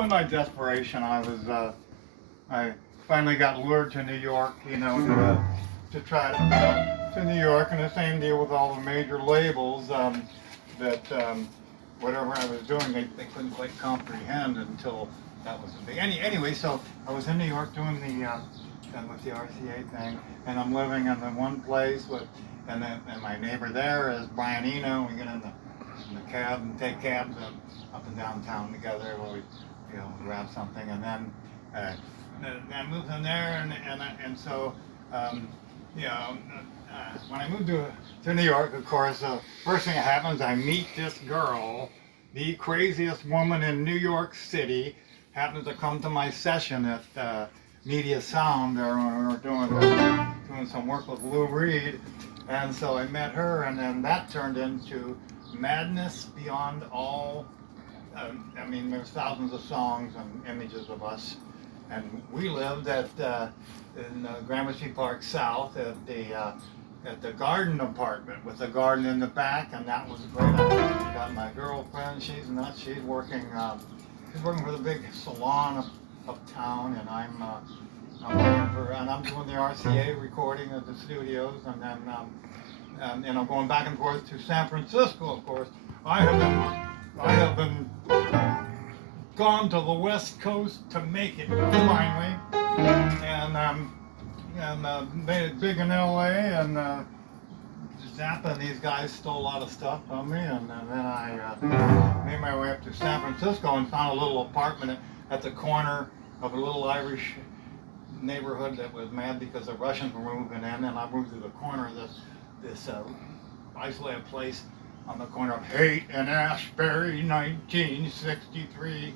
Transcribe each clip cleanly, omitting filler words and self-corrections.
So in my desperation, I finally got lured to New York, to try to New York, and the same deal with all the major labels that whatever I was doing, they couldn't quite comprehend until that was the big. Anyway, so I was in New York doing with the RCA thing, and I'm living in the one place and my neighbor there is Brian Eno. We get in the cab and take cabs up and downtown together where we, grab something, and then I moved in there, and so, when I moved to New York, of course, first thing that happens, I meet this girl, the craziest woman in New York City, happens to come to my session at Media Sound, or we were doing some work with Lou Reed, and so I met her, and then that turned into madness beyond all. There's thousands of songs and images of us, and we lived in Gramercy Park South at the garden apartment with the garden in the back, and that was great. I got my girlfriend. She's nuts. She's working for the big salon uptown, and I'm working and I'm doing the RCA recording at the studios, and then and I'm going back and forth to San Francisco. Of course, I have been gone to the West Coast to make it finally, and made it big in LA, and Zappa and these guys stole a lot of stuff from me, and then I made my way up to San Francisco and found a little apartment at the corner of a little Irish neighborhood that was mad because the Russians were moving in, and I moved to the corner of this isolated place on the corner of Haight and Ashbury, 1963.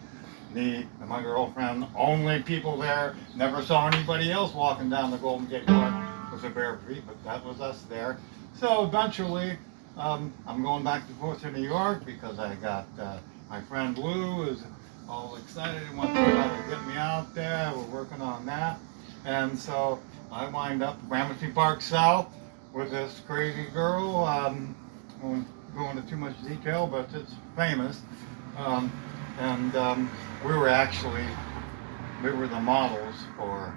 Me and my girlfriend, only people there, never saw anybody else walking down the Golden Gate Park. It was a bare feet, but that was us there. So eventually, I'm going back and forth to New York because I got my friend Lou is all excited and wants to try to get me out there. We're working on that. And so I wind up Gramercy Park South with this crazy girl. I won't go into too much detail, but it's famous. We were the models for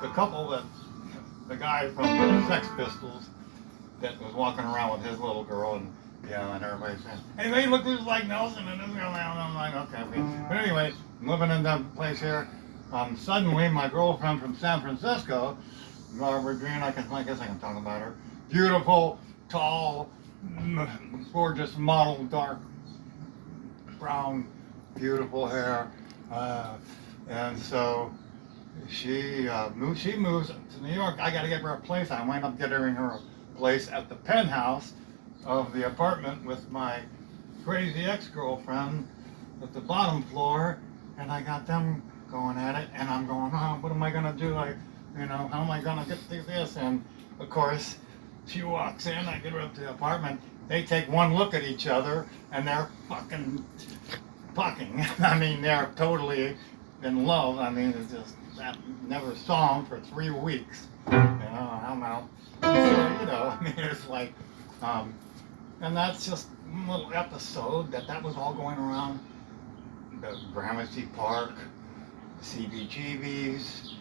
the couple the guy from the Sex Pistols that was walking around with his little girl, and everybody saying, "Hey, they look just like Nelson," and this girl, and I'm like, okay. But anyway, I'm living in that place here. Suddenly, my girlfriend from San Francisco, Barbara Green, I guess I can talk about her. Beautiful, tall, gorgeous model, dark brown, beautiful hair, and so she moves to New York. I got to get her a place. I wind up getting her a place at the penthouse of the apartment with my crazy ex-girlfriend at the bottom floor, and I got them going at it, and I'm going, oh, what am I gonna do? How am I gonna get through this? And of course, she walks in, I get her up to the apartment, they take one look at each other, and they're fucking. They're totally in love. It's just, that never saw them for 3 weeks. I'm out. So, it's like, and that's just a little episode that was all going around the Gramercy Park, CBGB's,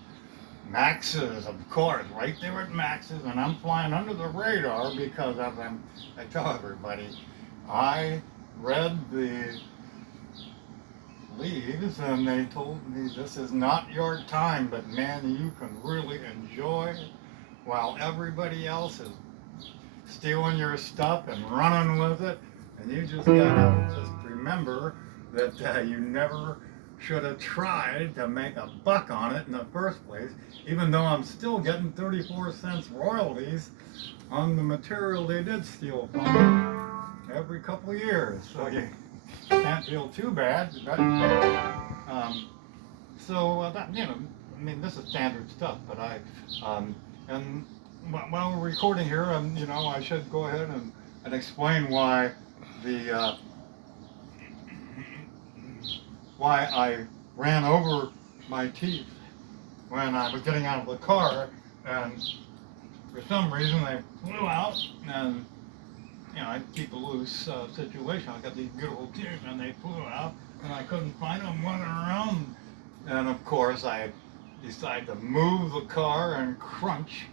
Max's, of course, right there at Max's, and I'm flying under the radar because I tell everybody, I read the leaves and they told me this is not your time, but man, you can really enjoy it while everybody else is stealing your stuff and running with it, and you just gotta just remember that you never should have tried to make a buck on it in the first place, even though I'm still getting 34 cents royalties on the material they did steal from me every couple of years. So you can't feel too bad. This is standard stuff, but and while we're recording here, I should go ahead and explain why why I ran over my teeth when I was getting out of the car, and for some reason they flew out, I keep a loose situation. I got these beautiful tears and they flew out and I couldn't find them running around. And of course I decided to move the car and crunch.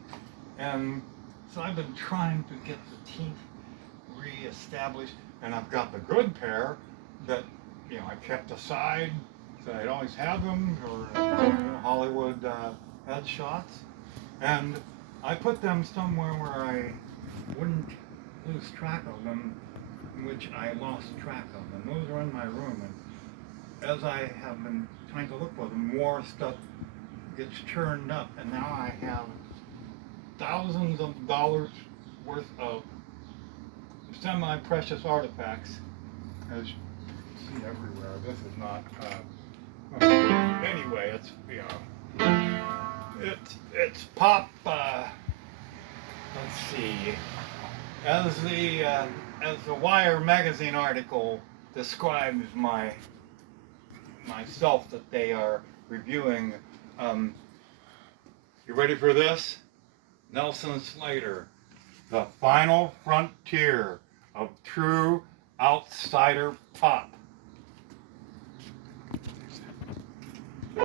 And so I've been trying to get the teeth reestablished, and I've got the good pair that I kept aside so I'd always have them for Hollywood headshots, and I put them somewhere where I wouldn't lose track of them, which I lost track of them. Those are in my room, and as I have been trying to look for them, more stuff gets churned up, and now I have thousands of dollars worth of semi-precious artifacts, as you see everywhere. This is not. Anyway, it's it's pop. Let's see. As the Wire magazine article describes myself that they are reviewing. You ready for this? Nelson Slater, the final frontier of true outsider pop.